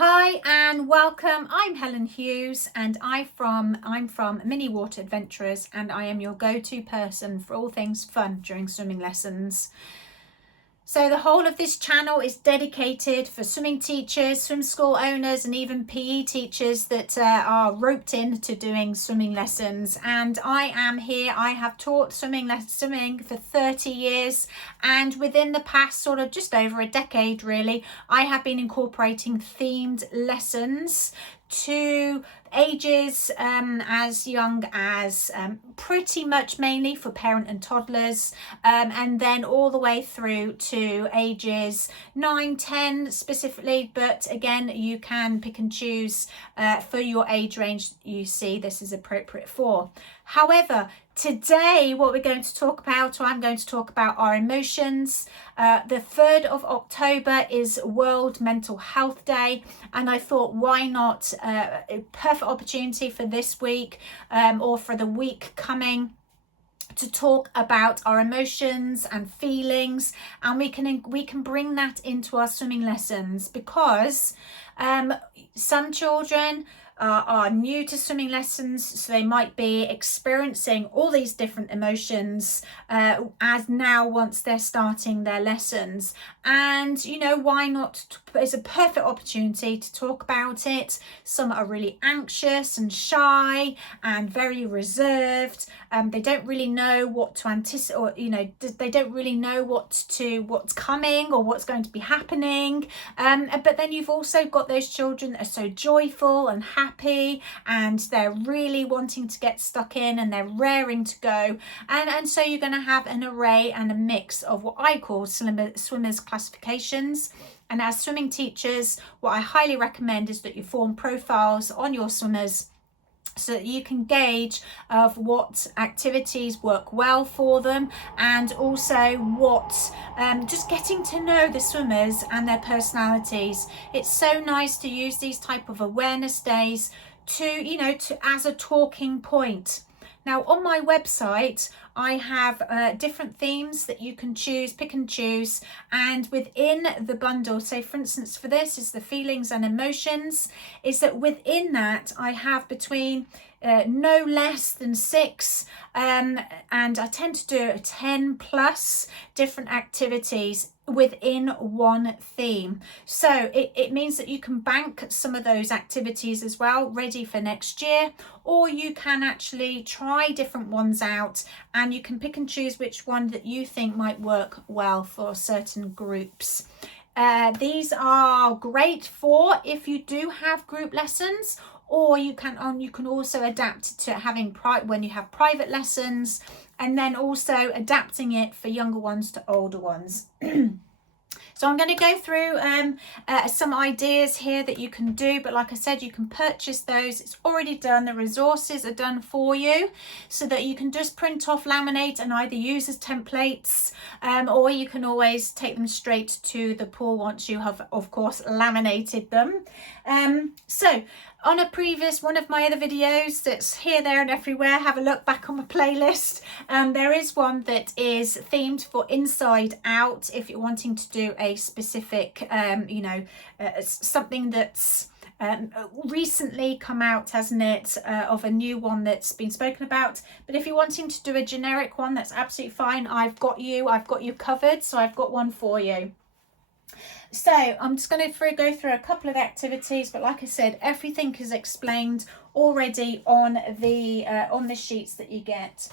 Hi and welcome. I'm Helen Hughes and I'm from Mini Water Adventurers, and I am your go-to person for all things fun during swimming lessons. So the whole of this channel is dedicated for swimming teachers, swim school owners and even PE teachers that are roped into doing swimming lessons. And I am here. I have taught swimming for 30 years, and within the past sort of just over a decade really, I have been incorporating themed lessons to ages as young as pretty much mainly for parent and toddlers, and then all the way through to ages 9-10 specifically, but again you can pick and choose for your age range you see this is appropriate for. However, today what we're going to talk about, or I'm going to talk about, our emotions. The 3rd of October is World Mental Health Day, and I thought why not a perfect opportunity for this week or for the week coming to talk about our emotions and feelings, and we can bring that into our swimming lessons, because some children are new to swimming lessons, so they might be experiencing all these different emotions as now once they're starting their lessons. And you know, why not, it's a perfect opportunity to talk about it. Some are really anxious and shy and very reserved. They don't really know what to anticipate, or you know, they don't really know what's coming or what's going to be happening. But then you've also got those children that are so joyful and happy, and they're really wanting to get stuck in and they're raring to go. And so you're going to have an array and a mix of what I call swimmers classifications. And as swimming teachers, what I highly recommend is that you form profiles on your swimmers so that you can gauge of what activities work well for them, and also what just getting to know the swimmers and their personalities. It's so nice to use these type of awareness days to as a talking point. Now on my website I have different themes that you can pick and choose, and within the bundle, say for instance for this is the feelings and emotions, is that within that I have between no less than 6 and I tend to do 10 plus different activities within one theme. So it means that you can bank some of those activities as well ready for next year, or you can actually try different ones out and you can pick and choose which one that you think might work well for certain groups. These are great for if you do have group lessons, or you can also adapt it to having when you have private lessons, and then also adapting it for younger ones to older ones. So I'm going to go through some ideas here that you can do, but like I said, you can purchase those. It's already done. The resources are done for you so that you can just print off, laminate and either use as templates, or you can always take them straight to the pool once you have, of course, laminated them. So on a previous one of my other videos that's here, there and everywhere, have a look back on my playlist. There is one that is themed for inside out if you're wanting to do a specific something that's recently come out, hasn't it, of a new one that's been spoken about. But if you're wanting to do a generic one, that's absolutely fine. I've got you covered, so I've got one for you. So I'm just going to go through a couple of activities, but like I said, everything is explained already on the sheets that you get.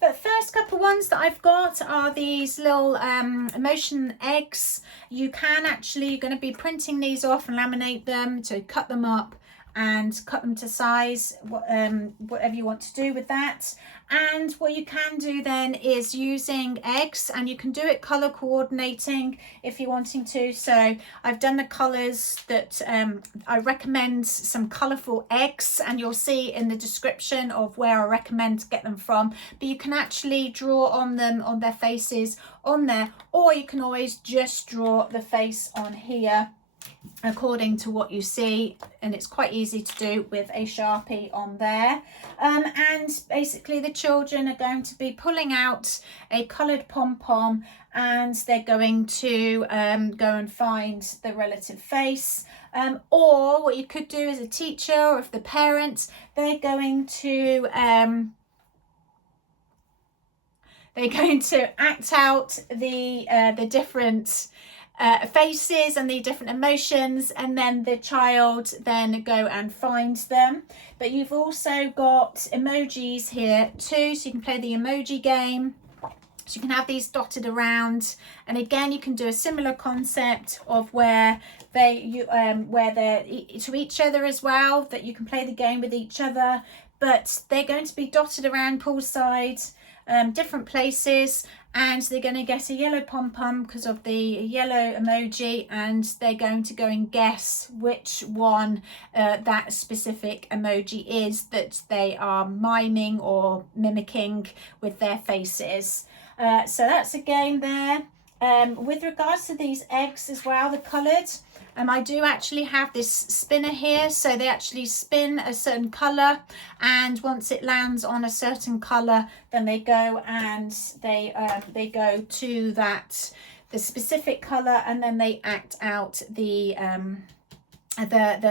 But first couple ones that I've got are these little emotion eggs. You're going to be printing these off and laminate them to cut them up and cut them to size, whatever you want to do with that. And what you can do then is using eggs, and you can do it color coordinating if you're wanting to. So I've done the colors that I recommend, some colorful eggs, and you'll see in the description of where I recommend to get them from. But you can actually draw on them, on their faces on there, or you can always just draw the face on here according to what you see, and it's quite easy to do with a Sharpie on there. And basically the children are going to be pulling out a coloured pom-pom, and they're going to go and find the relative face. Or what you could do as a teacher, or if the parents, they're going to act out the different faces and the different emotions, and then the child then go and find them. But you've also got emojis here too, so you can play the emoji game. So you can have these dotted around, and again you can do a similar concept of where they're to each other as well, that you can play the game with each other, but they're going to be dotted around poolside, different places, and they're going to get a yellow pom-pom because of the yellow emoji, and they're going to go and guess which one that specific emoji is that they are miming or mimicking with their faces. So that's a game there. With regards to these eggs as well, the coloured, I do actually have this spinner here, so they actually spin a certain colour, and once it lands on a certain colour, then they go and they go to the specific colour, and then they act out the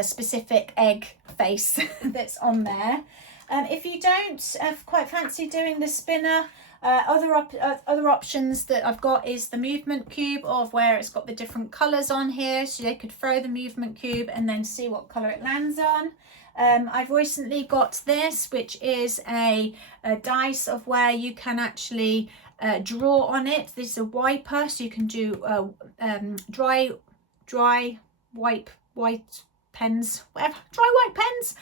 specific egg face that's on there. If you don't quite fancy doing the spinner, other options that I've got is the movement cube, of where it's got the different colours on here, so they could throw the movement cube and then see what colour it lands on. I've recently got this, which is a dice of where you can actually draw on it. This is a wiper, so you can do dry white pens, whatever, dry white pens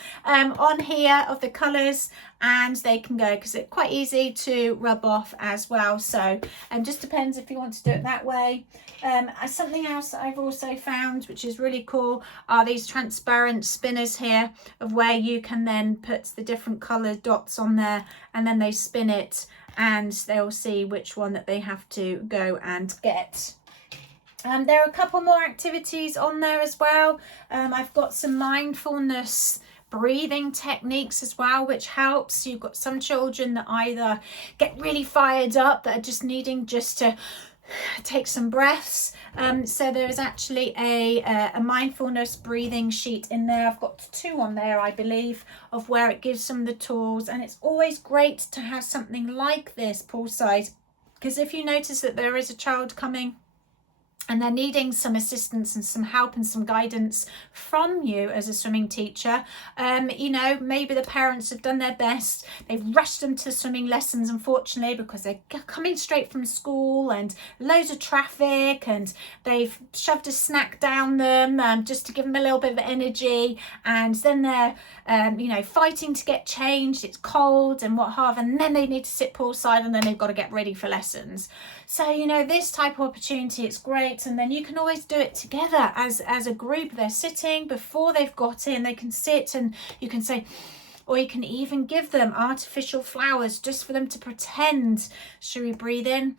on here of the colours, and they can go, because it's quite easy to rub off as well. So just depends if you want to do it that way. Something else that I've also found, which is really cool, are these transparent spinners here, of where you can then put the different coloured dots on there, and then they spin it, and they'll see which one that they have to go and get. There are a couple more activities on there as well. I've got some mindfulness breathing techniques as well, which helps. You've got some children that either get really fired up, that are just needing just to take some breaths. So there is actually a mindfulness breathing sheet in there. I've got 2 on there, I believe, of where it gives them the tools. And it's always great to have something like this poolside, because if you notice that there is a child coming and they're needing some assistance and some help and some guidance from you as a swimming teacher, you know, maybe the parents have done their best, they've rushed them to swimming lessons, unfortunately, because they're coming straight from school and loads of traffic, and they've shoved a snack down them just to give them a little bit of energy, and then they're you know, fighting to get changed, it's cold and what have, and then they need to sit poolside, and then they've got to get ready for lessons. So, you know, this type of opportunity, it's great. And then you can always do it together as a group. They're sitting before they've got in, they can sit, and you can say, or you can even give them artificial flowers just for them to pretend. Should we breathe in?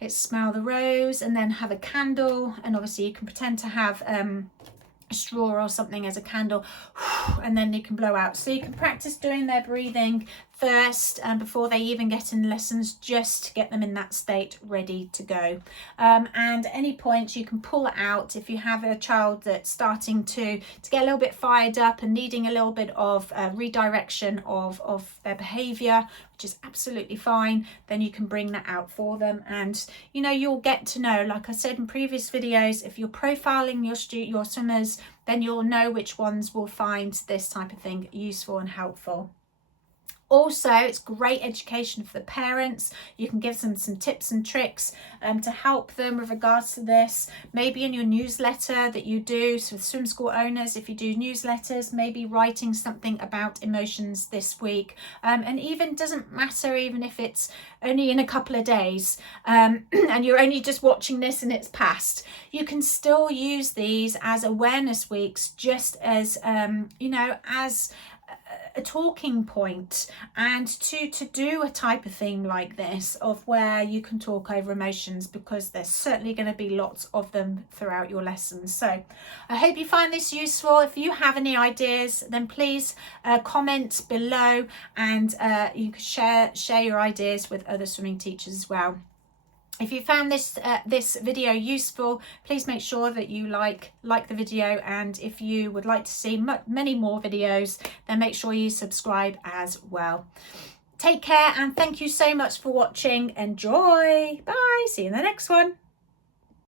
It's smell the rose, and then have a candle, and obviously you can pretend to have a straw or something as a candle, and then you can blow out. So you can practice doing their breathing first before they even get in lessons, just to get them in that state ready to go. And at any point you can pull it out if you have a child that's starting to get a little bit fired up and needing a little bit of redirection of their behavior, which is absolutely fine. Then you can bring that out for them, and you know, you'll get to know, like I said in previous videos, if you're profiling your swimmers, then you'll know which ones will find this type of thing useful and helpful. Also, it's great education for the parents. You can give them some tips and tricks to help them with regards to this. Maybe in your newsletter that you do, so with swim school owners, if you do newsletters, maybe writing something about emotions this week. And even doesn't matter, even if it's only in a couple of days and you're only just watching this and it's past, you can still use these as awareness weeks, just as, you know, as a talking point, and to do a type of thing like this, of where you can talk over emotions, because there's certainly going to be lots of them throughout your lessons. So I hope you find this useful. If you have any ideas, then please comment below, and you can share your ideas with other swimming teachers as well. If you found this video useful, please make sure that you like the video, and if you would like to see many more videos, then make sure you subscribe as well. Take care, and thank you so much for watching. Enjoy. Bye. See you in the next one.